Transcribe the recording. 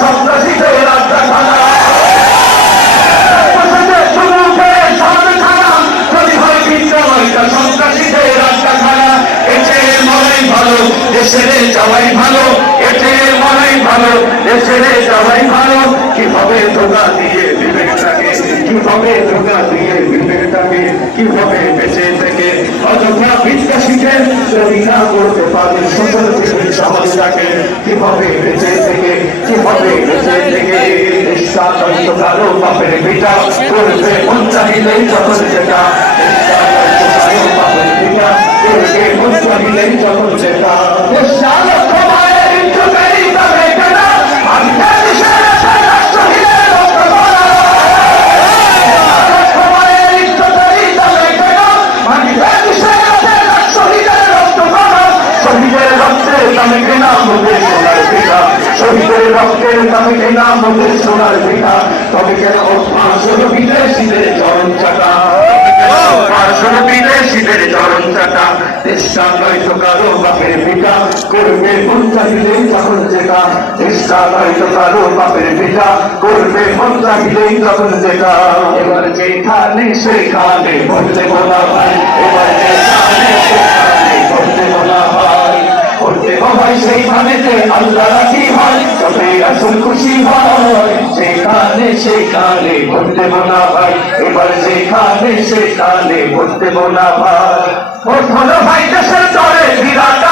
সন্ত্রাসীদের আড্ডাখানা, সন্ত্রাসীদের আড্ডাখানা। এতে মরাই ভালো, দেশের যাওয়াই ভালো, এতে মরাই ভালো, দেশের যাওয়াই ভালো। কিভাবে ধোকা দিয়ে বিবেকটাকে, কিভাবে ধোকা দিয়ে বিবেকটাকে, কিভাবে বেঁচে থেকে অযথা বিদ্যা শিখে না করতে পারে সুন্দর সমাজটাকে, কিভাবে বেঁচে থেকে, কিভাবে বেঁচে থেকে কারো বাপের পিতা করবে মন চাহিলেই যখন যেটা, বাপের পিতা করবে মন চাহিলেই যখন যেটা। শহীদের রক্তের দামে কেনা মোদের সোনার পিঠা, তবে কেন আসল বিদেশিদের চরণ চাটা, আসল বিদেশিদের চরণ চাটা। চেষ্টা নয় তো কারো বাপের পিঠা করবে মন চাহিলেই তখন যেটা, চেষ্টা নয় তো কারো বাপের পিঠা করবে মন চাহিলেই তখন যেটা। এবার যেখানে সেখানে বলতে বলা ভাই, এবার যেখানে সেখানে বলতে বলা ভাই, করতে হয় সেইখানেতে আল্লাহ রাখি হয়, যতই আসল খুশি হয় সেখানে সেখানে করতে বলা ভাই, এবার যেখানে সেখানে করতে বলা ভাই। ওঠো ভাই দেশের তরে বিরাট